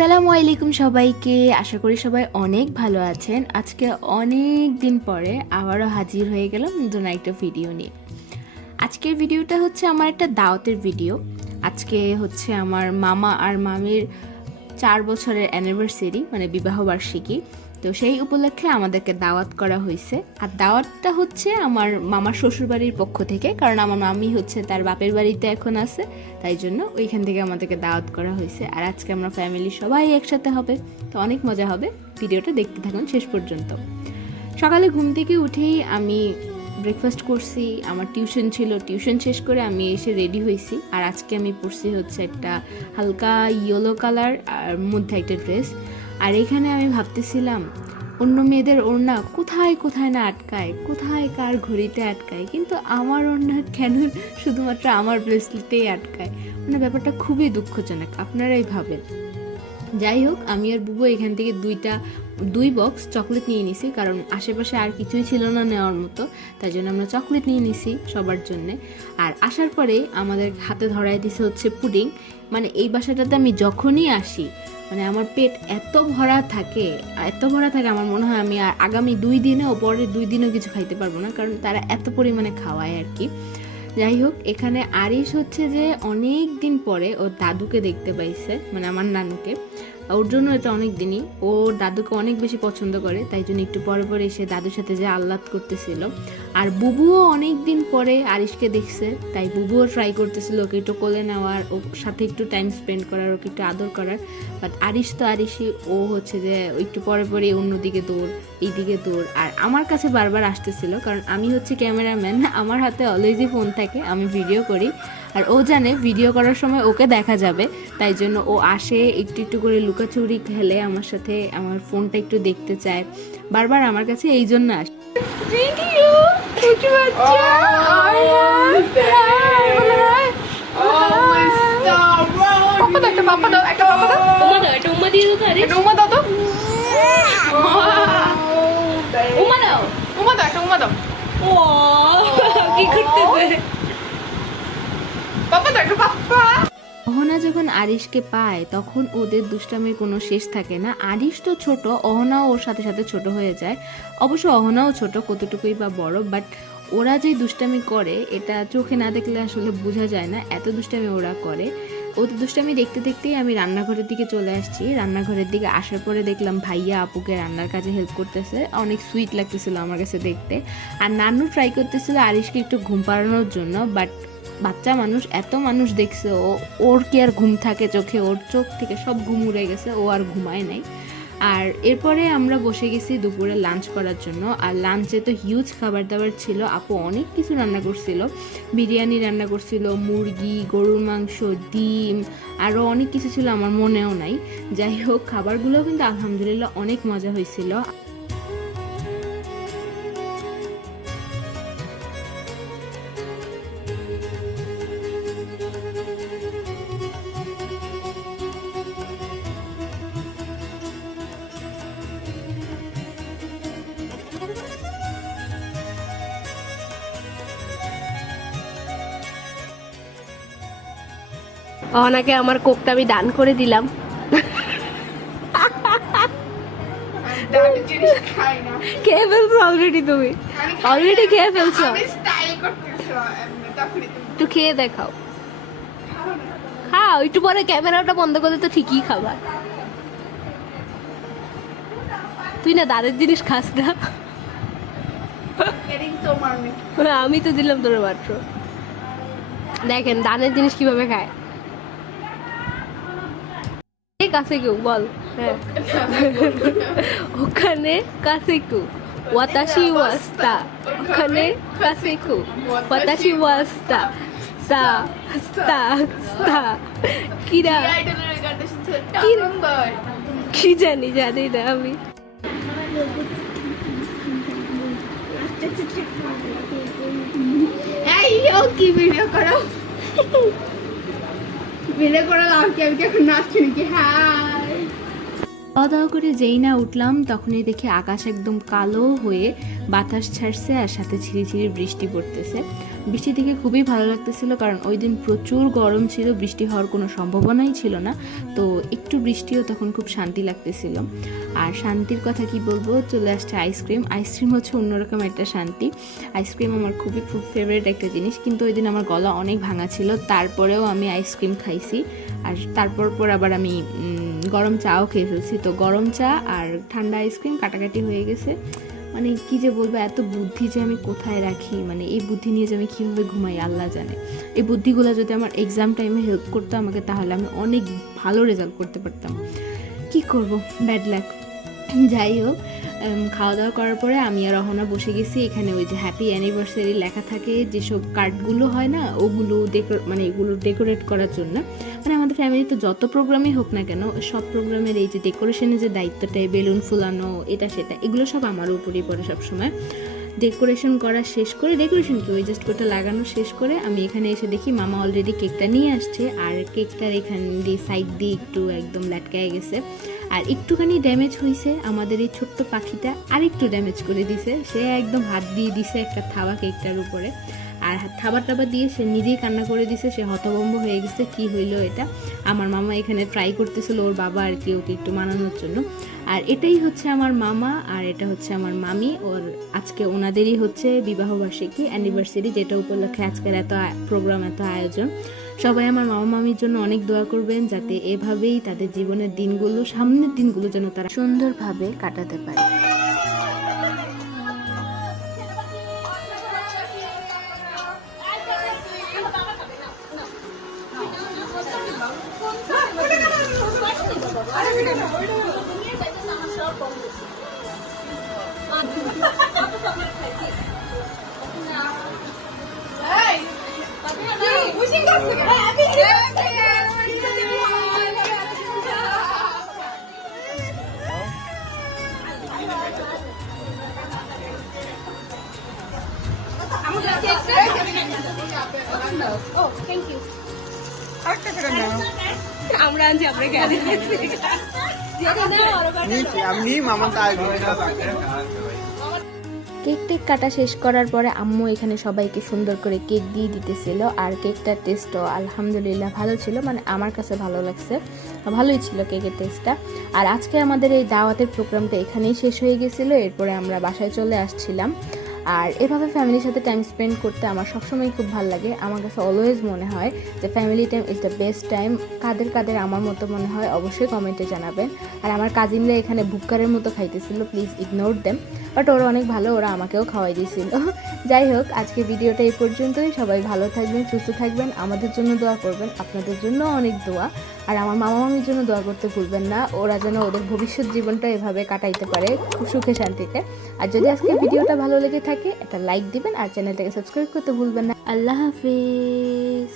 আসসালামু আলাইকুম সবাইকে। আশা করি সবাই অনেক ভালো আছেন। আজকে অনেক দিন পরে আবারও হাজির হয়ে গেলাম নতুন একটা ভিডিও নিয়ে। আজকের ভিডিওটা হচ্ছে আমার একটা দাওয়াতের ভিডিও। আজকে হচ্ছে আমার মামা আর মামির 4 বছরের অ্যানিভার্সারি, মানে বিবাহবার্ষিকী। তো সেই উপলক্ষে আমাদেরকে দাওয়াত করা হয়েছে। আর দাওয়াতটা হচ্ছে আমার মামার শ্বশুরবাড়ির পক্ষ থেকে, কারণ আমার মামি হচ্ছে তার বাপের বাড়িতে এখন আছে, তাই জন্য ওইখান থেকে আমাদেরকে দাওয়াত করা হয়েছে। আর আজকে আমরা ফ্যামিলি সবাই একসাথে হবে, তো অনেক মজা হবে। ভিডিওটা দেখতে থাকুন শেষ পর্যন্ত। সকালে ঘুম থেকে উঠেই আমি ব্রেকফাস্ট করছি, আমার টিউশন ছিল, টিউশন শেষ করে আমি এসে রেডি হয়েছি। আর আজকে আমি পরছি হচ্ছে একটা হালকা ইয়েলো কালার আর মধ্যে একটা ড্রেস। আর এখানে আমি ভাবতেছিলাম অন্য মেয়েদের ওড়না কোথায় কোথায় না আটকায়, কোথায় কার ঘড়িতে আটকায়, কিন্তু আমার ওড়না কেন শুধুমাত্র আমার ব্রেসলেটেই আটকায়। মানে ব্যাপারটা খুবই দুঃখজনক, আপনারাই ভাবেন। যাই হোক, আমি আর বুবু এখান থেকে দুই বক্স চকলেট নিয়ে নিছি, কারণ আশেপাশে আর কিছুই ছিল না নেওয়ার মতো, তাই জন্য আমরা চকলেট নিয়ে নিছি সবার জন্যে। আর আসার পরে আমাদের হাতে ধরাই দিছে হচ্ছে পুডিং। মানে এই বাসাটাতে আমি যখনই আসি, মানে আমার পেট এত ভরা থাকে আমার মনে হয় আমি আর আগামী 2 দিনেও পরের 2 দিনেও কিছু খাইতে পারবো না, কারণ তারা এত পরিমাণে খাওয়ায় আর কি। যাই হোক, এখানে আরিশ হচ্ছে যে অনেক দিন পরে ওর দাদুকে দেখতে পাইছে, মানে আমার নানুকে। ওর জন্য এটা অনেক দিনই, ও দাদুকে অনেক বেশি পছন্দ করে, তাই জন্য একটু পরে পরে এসে দাদুর সাথে যে আহ্লাদ করতেছিল। আর বুবুও অনেক দিন পরে আরিশকে দেখছে, তাই বুবুও ট্রাই করতেছিল ওকে একটু কোলে নেওয়ার, ওর সাথে একটু টাইম স্পেন্ড করার, ওকে একটু আদর করার। বাট আরিশ তো আরিশই, ও হচ্ছে যে একটু পরে পরে অন্যদিকে দৌড়, এইদিকে দৌড়। আর আমার কাছে বারবার আসতেছিল, কারণ আমি হচ্ছে ক্যামেরাম্যান, আমার হাতে অলওয়েজই ফোন থাকে, আমি ভিডিও করি। আর ও জানে ভিডিও করার সময় ওকে দেখা যাবে, তাই জন্য ও আসে একটু একটু করে লুকাচুরি খেলে আমার সাথে, আমার ফোনটা একটু দেখতে চায় বারবার আমার কাছে, এই জন্য আসে। অহনা যখন আরিশকে পায় তখন ওদের দুষ্টামির কোনো শেষ থাকে না। আরিশ তো ছোট, অহনাও ওর সাথে সাথে ছোট হয়ে যায়। অবশ্য অহনাও ছোট, কতটুকুই বা বড়, বাট ওরা যে দুষ্টামি করে এটা চোখে না দেখলে আসলে বোঝা যায় না, এত দুষ্টামি ওরা করে। ওদের দুষ্টামি দেখতে দেখতেই আমি রান্নাঘরের দিকে চলে আসছি। রান্নাঘরের দিকে আসার পরে দেখলাম ভাইয়া আপুকে রান্নার কাজে হেল্প করতেছে, অনেক সুইট লাগতেছিল আমার কাছে দেখতে। আর নানু ট্রাই করতেছিল আরিশকে একটু ঘুম পাড়ানোর জন্য, বাট বাচ্চা মানুষ, এত মানুষ দেখছে, ওর কি আর ঘুম থাকে চোখে, ওর চোখ থেকে সব ঘুম উড়ে গেছে, ও আর ঘুমায় নাই। আর এরপরে আমরা বসে গেছি দুপুরে লাঞ্চ করার জন্য। আর লাঞ্চে তো হিউজ খাবার দাবার ছিল, আপু অনেক কিছু রান্না করছিল। বিরিয়ানি রান্না করছিল, মুরগি, গরুর মাংস, ডিম, আরও অনেক কিছু ছিল, আমার মনেও নাই। যাই হোক, খাবারগুলো কিন্তু আলহামদুলিল্লাহ অনেক মজা হয়েছিল। অহনাকে আমার কোকটা আমি দান করে দিলাম। খেয়ে ফেলছো অলরেডি, তুমি অলরেডি খেয়ে ফেলছো। একটু খেয়ে দেখাও, খাও একটু পরে, ক্যামেরাটা বন্ধ করলে তো ঠিকই খাবা। তুই না দাদের জিনিস খাস না, আমি তো দিলাম তোর মাত্র। দেখেন দানের জিনিস কিভাবে খায়। কাছে কেউ বল, হ্যাঁ ওখানে কাছে কেউ ওয়াতাশি ওয়াস্তা, ওখানে কাছে কেউ ওয়াতাশি ওয়াস্তা, স্তা স্তা স্তা, কিরা কি জানি না আমি। কি ভিডিও করো, ভিডিও করে লাভ কি, আমি কি এখন নাচছি নাকি? হাই, খাওয়া দাওয়া করে যেই না উঠলাম তখনই দেখি আকাশ একদম কালো হয়ে বাতাস ছাড়ছে, আর সাথে ঝিরিঝিরি বৃষ্টি পড়তেছে। বৃষ্টি দেখে খুবই ভালো লাগতেছিল, কারণ ওই দিন প্রচুর গরম ছিল, বৃষ্টি হওয়ার কোনো সম্ভাবনাই ছিল না। তো একটু বৃষ্টিও তখন খুব শান্তি লাগতেছিল। আর শান্তির কথা কি বলবো, চলে আসছে আইসক্রিম। আইসক্রিম হচ্ছে অন্যরকম একটা শান্তি। আইসক্রিম আমার খুবই খুব ফেভারিট একটা জিনিস, কিন্তু ওই দিন আমার গলা অনেক ভাঙা ছিল, তারপরেও আমি আইসক্রিম খাইছি। আর তারপর আবার আমি গরম চাও খেয়ে ফেলছি। তো গরম চা আর ঠান্ডা আইসক্রিম কাটাকাটি হয়ে গেছে। মানে কি যে বলবো, এত বুদ্ধি যে আমি কোথায় রাখি, মানে এই বুদ্ধি নিয়ে যে আমি কীভাবে ঘুমাই আল্লাহ জানে। এই বুদ্ধিগুলো যদি আমার এক্সাম টাইমে হেল্প করতো আমাকে, তাহলে আমি অনেক ভালো রেজাল্ট করতে পারতাম। কি করব, ব্যাড লাক। যাই হোক, খাওয়া দাওয়া করার পরে আমি আর রহনা বসে গেছি। এখানে ওই যে হ্যাপি অ্যানিভার্সারি লেখা থাকে, যেসব কার্ডগুলো হয় না, ওগুলো মানে এগুলো ডেকোরেট করার জন্য। মানে আমাদের ফ্যামিলিতে যত প্রোগ্রামই হোক না কেন, সব প্রোগ্রামের এই যে ডেকোরেশনের যে দায়িত্বটা, বেলুন ফুলানো, এটা সেটা, এগুলো সব আমার উপরেই পড়ে সবসময়। ডেকোরেশন করা শেষ করে, ডেকোরেশন কি ওই জাস্ট ওটা লাগানো শেষ করে আমি এখানে এসে দেখি মামা অলরেডি কেকটা নিয়ে আসছে। আর কেকটার এখান দিয়ে সাইড দিয়ে একটু একদম ল্যাটকায় গেছে, আর একটুখানি ড্যামেজ হয়েছে। আমাদের এই ছোট্ট পাখিটা আর একটু ড্যামেজ করে দিছে, সে একদম হাত দিয়ে দিছে একটা থাবা কেকটার উপরে। আর থাবা টাবা দিয়ে সে নিজেই কান্না করে দিছে, সে হতভম্ব হয়ে গেছে কি হইলো এটা। আমার মামা এখানে ট্রাই করতেছিল, ওর বাবা আর কি ওকে একটু মানানোর জন্য। আর এটাই হচ্ছে আমার মামা, আর এটা হচ্ছে আমার মামি। ওর আজকে ওনাদেরই হচ্ছে বিবাহবার্ষিকী, অ্যানিভার্সারি, যেটা উপলক্ষে আজকের এত প্রোগ্রাম, এত আয়োজন। সবাই আমার মামা মামির জন্য অনেক দোয়া করবেন, যাতে এভাবেই তাদের জীবনের দিনগুলো, সামনের দিনগুলো যেন তারা সুন্দরভাবে কাটাতে পারে। আমরা আনছি আপনাকে কেক টেক কাটা শেষ করার পরে আম্মু এখানে সবাইকে সুন্দর করে কেক দিয়ে দিতেছিল। আর কেকটার টেস্টও আলহামদুলিল্লাহ ভালো ছিল, মানে আমার কাছে ভালো লাগছে, ভালোই ছিল কেকের টেস্টটা। আর আজকে আমাদের এই দাওয়াতের প্রোগ্রামটা এখানেই শেষ হয়ে গেছিলো, এরপরে আমরা বাসায় চলে আসছিলাম। আর এভাবে ফ্যামিলির সাথে টাইম স্পেন্ড করতে আমার সবসময় খুব ভালো লাগে। আমার কাছে অলওয়েজ মনে হয় যে family time is the best time. কাদের কাদের আমার মতো মনে হয় অবশ্যই কমেন্টে জানাবেন। আর আমার কাজিনরা এখানে ভুক্কারের মতো খাইতেছিল, প্লিজ ইগনোর দেম, বাট ওরা অনেক ভালো, ওরা আমাকেও খাওয়াই দিয়েছিল। যাই হোক, আজকে ভিডিওটা এই পর্যন্তই। সবাই ভালো থাকবেন, সুস্থ থাকবেন, আমাদের জন্য দোয়া করবেন, আপনাদের জন্য অনেক দোয়া। আর আমার মামা মামির জন্য দোয়া করতে ভুলবেন না, ওরা যেন ওদের ভবিষ্যৎ জীবনটা এভাবে কাটাইতে পারে খুব সুখে শান্তিতে। আর যদি আজকে ভিডিওটা ভালো লেগে থাকে একটা লাইক দিবেন, আর চ্যানেলটাকে সাবস্ক্রাইব করতে ভুলবেন না। আল্লাহ হাফিজ।